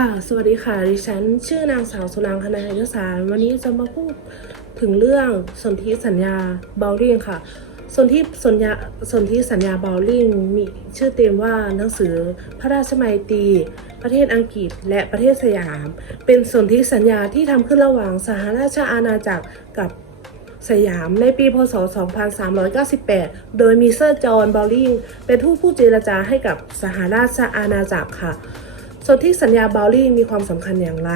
ค่ะ สวัสดีค่ะ ดิฉัน ชื่อนางสาวสุรางคณายุสาร วันนี้จะมาพูดถึงเรื่องสนธิสัญญาเบลลิงค่ะ สนธิสัญญาสนธิสัญญาเบลลิงมีชื่อเต็มว่าหนังสือพระราชมัยตรีประเทศอังกฤษและประเทศสยาม เป็นสนธิสัญญาที่ทำขึ้นระหว่างสหราชอาณาจักรกับสยามในปีพศ 2398 โดยมีเซอร์จอห์นเบลลิงเป็นผู้ผู้เจรจาให้กับสหราชอาณาจักรค่ะ ส่วนที่สัญญาบาวลิงมีความสำคัญอย่างไร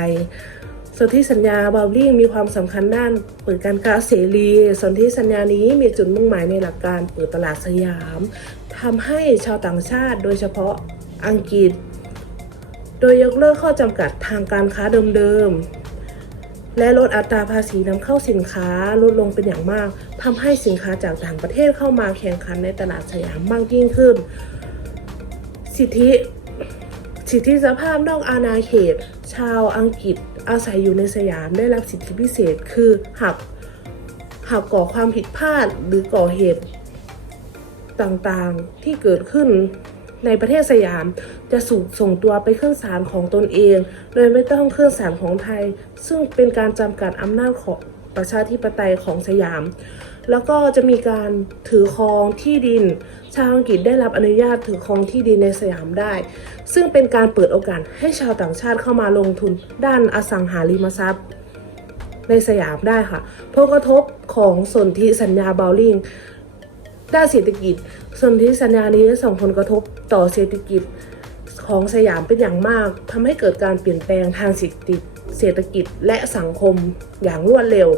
ส่วนที่สัญญาบาวลิงมีความสำคัญด้านเปิดการค้าเสรี ส่วนที่สัญญานี้มีจุดมุ่งหมายในหลักการเปิดตลาดสยามทำให้ชาวต่างชาติ โดยเฉพาะอังกฤษ โดยยกเลิกข้อจำกัดทางการค้าเดิมๆและลดอัตราภาษีนำเข้าสินค้าลดลงเป็นอย่างมากทำให้สินค้าจากต่างประเทศเข้ามาแข่งขันในตลาดสยามมากยิ่งขึ้น สิทธิ สิทธิสภาพนอกอาณาเขต ชาวอังกฤษอาศัยอยู่ในสยามได้รับสิทธิพิเศษคือหากหากก่อความผิดพลาดหรือก่อเหตุต่างๆที่เกิดขึ้นในประเทศสยามจะสูกส่งตัวไปขึ้นศาลของตนเอง โดยไม่ต้องขึ้นศาลของไทย ซึ่งเป็นการจำกัดอำนาจของ ประชาธิปไตยของสยาม แล้วก็จะมีการถือครองที่ดิน ชาวอังกฤษได้รับอนุญาตถือครองที่ดินในสยามได้ ซึ่งเป็นการเปิดโอกาสให้ชาวต่างชาติเข้ามาลงทุนด้านอสังหาริมทรัพย์ ในสยามได้ค่ะผลกระทบของสนธิสัญญาเบลลิงด้านเศรษฐกิจสนธิสัญญานี้ส่งผลกระทบต่อเศรษฐกิจของสยามเป็นอย่างมากทำให้เกิดการเปลี่ยนแปลงทางเศรษฐกิจ เศรษฐกิจและสังคมอย่างรวดเร็ว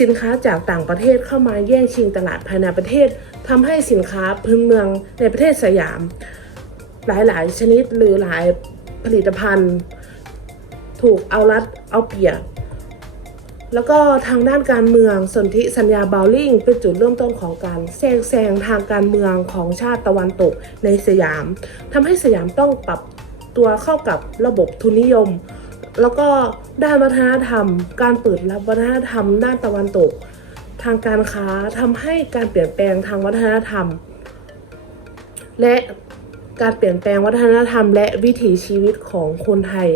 สินค้าจากต่างประเทศเข้ามาแย่งชิงตลาดภายในประเทศทำให้สินค้าพื้นเมืองในประเทศสยาม หลายๆ ชนิดหรือหลายผลิตภัณฑ์ ถูกเอารัดเอาเปรียบแล้วก็ทางด้านการเมืองสนธิสัญญาเบลลิงเป็นจุดเริ่มต้นของการแทรกแซงทางการเมืองของชาติตะวันตกในสยามทำให้สยามต้องปรับตัวเข้ากับระบบทุนนิยม แล้วก็ด้านวัฒนธรรม การเปิดรับวัฒนธรรม ด้านตะวันตก ทางการค้าทำให้การเปลี่ยนแปลงทางวัฒนธรรม และการเปลี่ยนแปลงวัฒนธรรม และวิถีชีวิตของคนไทย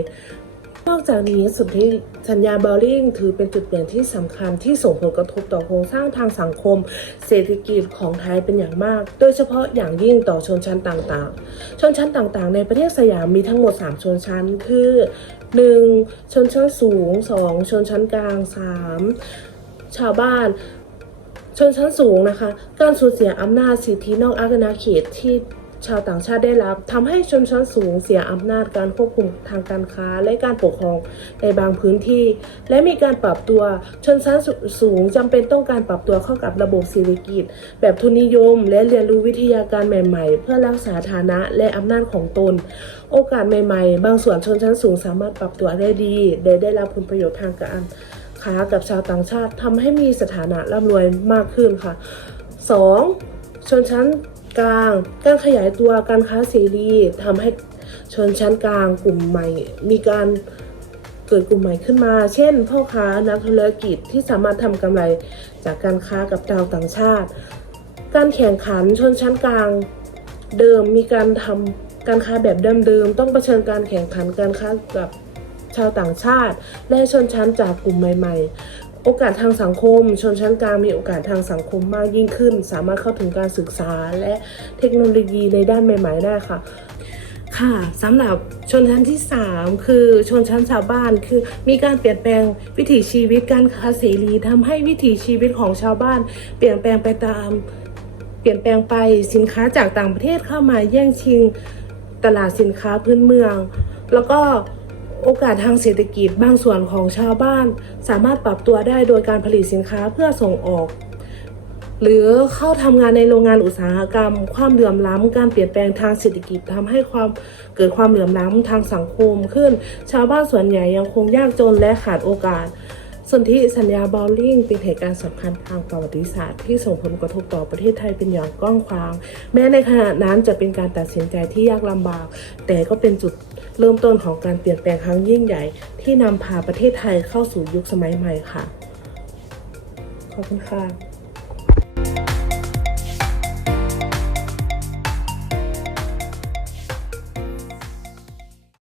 นอกจากนี้สุดที่สัญญาบลลิงถือเป็นจุดเปลี่ยนที่สำคัญที่ส่งผลกระทบต่อโครงสร้างทางสังคม เศรษฐกิจของไทยเป็นอย่างมาก โดยเฉพาะอย่างยิ่งต่อชนชั้นต่างๆ ชนชั้นต่างๆ ในประเทศสยามมีทั้งหมด 3 ชนชั้น คือ 1. ชนชั้นสูง 2. ชนชั้นกลาง 3. ชาวบ้านชนชั้นสูงนะคะ การสูญเสียอำนาจสิทธินอกอาณาเขตที่ ชาวต่างชาติได้รับทำให้ชนชั้นสูงเสียอำนาจการควบคุมทางการค้าและการปกครองในบางพื้นที่ และมีการปรับตัวชนชั้นสูงจำเป็นต้องการปรับตัวเข้ากับระบบเศรษฐกิจ แบบทุนนิยม และเรียนรู้วิทยาการใหม่ ๆ เพื่อรักษาฐานะและอำนาจของตน โอกาสใหม่ ๆ บางส่วนชนชั้นสูงสามารถปรับตัวได้ดีและได้รับผลประโยชน์ทางการค้ากับชาวต่างชาติทำให้มีสถานะร่ำรวยมากขึ้นค่ะ 2. ชนชั้น กลาง การขยายตัวการค้าเสรีทำให้ชนชั้นกลางกลุ่มใหม่ มีการเกิดกลุ่มใหม่ขึ้นมา เช่นพ่อค้านักธุรกิจที่สามารถทำกำไรจากการค้ากับชาวต่างชาติ การแข่งขันชนชั้นกลางเดิมมีการทำการค้าแบบเดิมๆต้องเผชิญการแข่งขันการค้ากับชาวต่างชาติ และชนชั้นจากกลุ่มใหม่ ๆ โอกาสทางสังคม ชนชั้นกลางมีโอกาสทางสังคมมากยิ่งขึ้น สามารถเข้าถึงการศึกษาและเทคโนโลยีในด้านใหม่ ๆ ได้ค่ะค่ะสำหรับชนชั้นที่ 3 คือชนชั้นชาวบ้านคือมีการเปลี่ยนแปลงวิถีชีวิตการค้าเสรีทำให้วิถีชีวิตของชาวบ้าน เปลี่ยนแปลงไปตาม เปลี่ยนแปลงไปสินค้าจากต่างประเทศเข้ามาแย่งชิงตลาดสินค้าพื้นเมือง แล้วก็ โอกาสทางเศรษฐกิจบางส่วนของชาวบ้าน สามารถปรับตัวได้โดยการผลิตสินค้าเพื่อส่งออก หรือเข้าทำงานในโรงงานอุตสาหกรรม ความเหลื่อมล้ำการเปลี่ยนแปลงทางเศรษฐกิจทำให้ความเกิดความเหลื่อมล้ำทางสังคมขึ้น ชาวบ้านส่วนใหญ่ยังคงยากจนและขาดโอกาส สนธิสัญญาบอลลิงเป็นเหตุการณ์สำคัญทางประวัติศาสตร์ที่ส่งผลกระทบต่อประเทศไทยเป็นอย่างกว้างขวาง แม้ในขณะนั้นจะเป็นการตัดสินใจที่ยากลำบาก แต่ก็เป็นจุดเริ่มต้นของการเปลี่ยนแปลงครั้งยิ่งใหญ่ ที่นำพาประเทศไทยเข้าสู่ยุคสมัยใหม่ค่ะ ขอบคุณค่ะ